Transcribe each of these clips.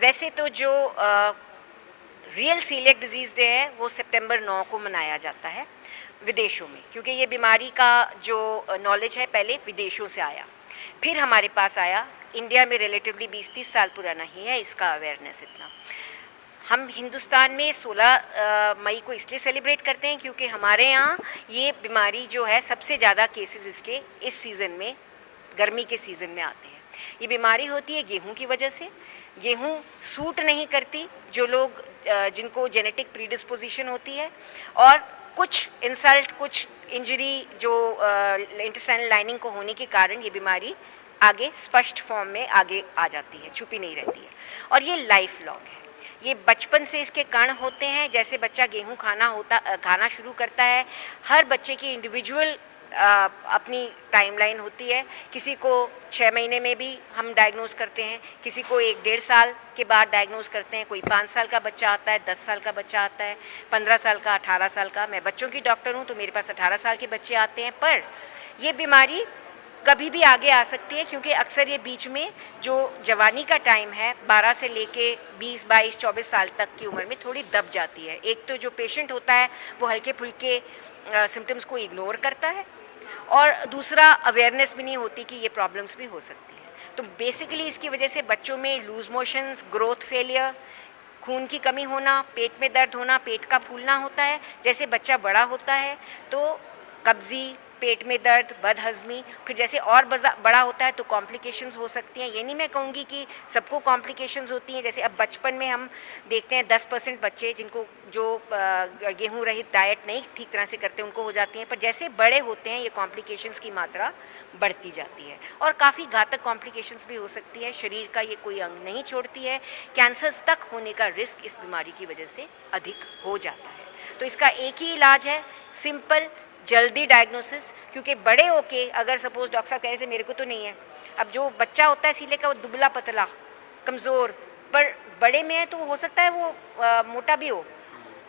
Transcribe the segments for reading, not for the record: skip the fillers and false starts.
वैसे तो जो रियल सीलियक डिजीज़ डे है वो सितंबर 9 को मनाया जाता है विदेशों में, क्योंकि ये बीमारी का जो नॉलेज है पहले विदेशों से आया, फिर हमारे पास आया। इंडिया में रिलेटिवली 20-30 साल पुराना ही है इसका अवेयरनेस इतना। हम हिंदुस्तान में 16 मई को इसलिए सेलिब्रेट करते हैं क्योंकि हमारे यहाँ ये बीमारी जो है सबसे ज़्यादा केसेस इसके इस सीज़न में, गर्मी के सीज़न में आते हैं। ये बीमारी होती है गेहूं की वजह से। गेहूं सूट नहीं करती जो लोग जिनको जेनेटिक प्रीडिस्पोजिशन होती है, और कुछ इंसल्ट, कुछ इंजरी जो इंटेस्टाइनल लाइनिंग को होने के कारण ये बीमारी आगे स्पष्ट फॉर्म में आगे आ जाती है, छुपी नहीं रहती है, और ये लाइफ लॉन्ग है। ये बचपन से इसके कण होते हैं। जैसे बच्चा गेहूं खाना शुरू करता है, हर बच्चे की इंडिविजुअल अपनी टाइमलाइन होती है। किसी को 6 महीने में भी हम डायग्नोज करते हैं, किसी को 1-1.5 साल के बाद डायग्नोज करते हैं, कोई 5 साल का बच्चा आता है, 10 साल का बच्चा आता है, 15 साल का, 18 साल का। मैं बच्चों की डॉक्टर हूँ तो मेरे पास 18 साल के बच्चे आते हैं। पर ये बीमारी कभी भी आगे आ सकती है, क्योंकि अक्सर ये बीच में जो जवानी का टाइम है 12 से लेके 20, 22, 24 साल तक की उम्र में थोड़ी दब जाती है। एक तो जो पेशेंट होता है वो हल्के फुल्के सिम्टम्स को इग्नोर करता है, और दूसरा अवेयरनेस भी नहीं होती कि ये प्रॉब्लम्स भी हो सकती हैं। तो बेसिकली इसकी वजह से बच्चों में लूज मोशंस, ग्रोथ फेलियर, खून की कमी होना, पेट में दर्द होना, पेट का फूलना होता है। जैसे बच्चा बड़ा होता है तो कब्जी, पेट में दर्द, बदहज़मी, फिर जैसे और बड़ा होता है तो कॉम्प्लिकेशंस हो सकती हैं। ये नहीं मैं कहूँगी कि सबको कॉम्प्लिकेशंस होती हैं। जैसे अब बचपन में हम देखते हैं 10% बच्चे जिनको जो गेहूं रहित डाइट नहीं ठीक तरह से करते उनको हो जाती हैं, पर जैसे बड़े होते हैं ये कॉम्प्लिकेशंस की मात्रा बढ़ती जाती है, और काफ़ी घातक कॉम्प्लिकेशंस भी हो सकती है। शरीर का ये कोई अंग नहीं छोड़ती है। कैंसर्स तक होने का रिस्क इस बीमारी की वजह से अधिक हो जाता है। तो इसका एक ही इलाज है, सिंपल, जल्दी डायग्नोसिस। क्योंकि बड़े होके अगर सपोज डॉक्टर साहब कह रहे थे मेरे को तो नहीं है, अब जो बच्चा होता है सीले का वो दुबला पतला कमज़ोर, पर बड़े में है तो हो सकता है वो मोटा भी हो।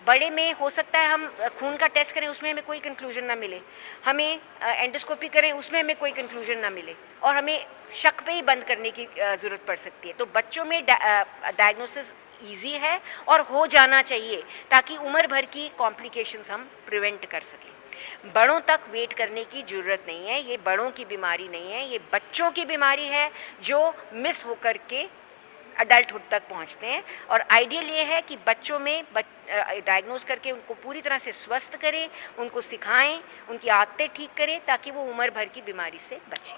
बड़े में हो सकता है हम खून का टेस्ट करें उसमें हमें कोई कंक्लूजन ना मिले, हमें एंडोस्कोपी करें उसमें हमें कोई कंक्लूजन ना मिले, और हमें शक पे ही बंद करने की ज़रूरत पड़ सकती है। तो बच्चों में डायग्नोसिस ईजी है और हो जाना चाहिए, ताकि उम्र भर की कॉम्प्लिकेशंस हम प्रिवेंट कर सकें। बड़ों तक वेट करने की ज़रूरत नहीं है। ये बड़ों की बीमारी नहीं है, ये बच्चों की बीमारी है जो मिस होकर के अडल्टहुड तक पहुंचते हैं। और आइडियल ये है कि बच्चों में डायग्नोज करके उनको पूरी तरह से स्वस्थ करें, उनको सिखाएं, उनकी आदतें ठीक करें, ताकि वो उम्र भर की बीमारी से बचें।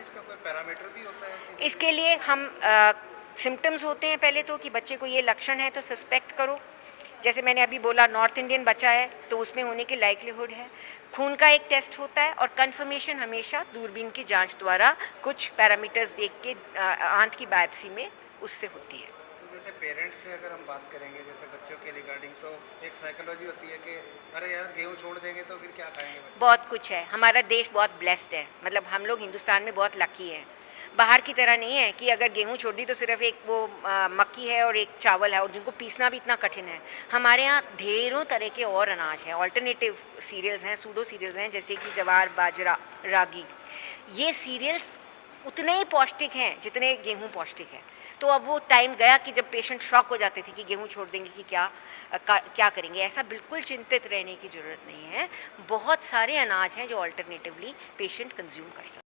इसका कोई पैरामीटर भी होता है? इसके लिए हम सिम्टम्स होते हैं पहले तो, कि बच्चे को ये लक्षण है तो सस्पेक्ट करो। जैसे मैंने अभी बोला नॉर्थ इंडियन बच्चा है तो उसमें होने की लाइक्लीहुड है। खून का एक टेस्ट होता है, और कंफर्मेशन हमेशा दूरबीन की जांच द्वारा कुछ पैरामीटर्स देख के आंत की बायोप्सी में उससे होती है। तो जैसे पेरेंट्स से अगर हम बात करेंगे जैसे बच्चों के रिगार्डिंग, तो एक साइकोलॉजी होती है कि अरे यार गेहूँ छोड़ देंगे तो फिर क्या खाएंगे बच्चे? बहुत कुछ है। हमारा देश बहुत ब्लेस्ड है, मतलब हम लोग हिंदुस्तान में बहुत लकी हैं। बाहर की तरह नहीं है कि अगर गेहूं छोड़ दी तो सिर्फ एक वो मक्की है और एक चावल है, और जिनको पीसना भी इतना कठिन है। हमारे यहाँ ढेरों तरह के और अनाज हैं, ऑल्टरनेटिव सीरियल्स हैं, सूडो सीरियल्स हैं, जैसे कि जवार, बाजरा, रागी। ये सीरियल्स उतने ही पौष्टिक हैं जितने गेहूं पौष्टिक है। तो अब वो टाइम गया कि जब पेशेंट शॉक हो जाते थे कि गेहूं छोड़ देंगे कि क्या करेंगे। ऐसा बिल्कुल चिंतित रहने की ज़रूरत नहीं है। बहुत सारे अनाज हैं जो ऑल्टरनेटिवली पेशेंट कंज्यूम कर सकते हैं।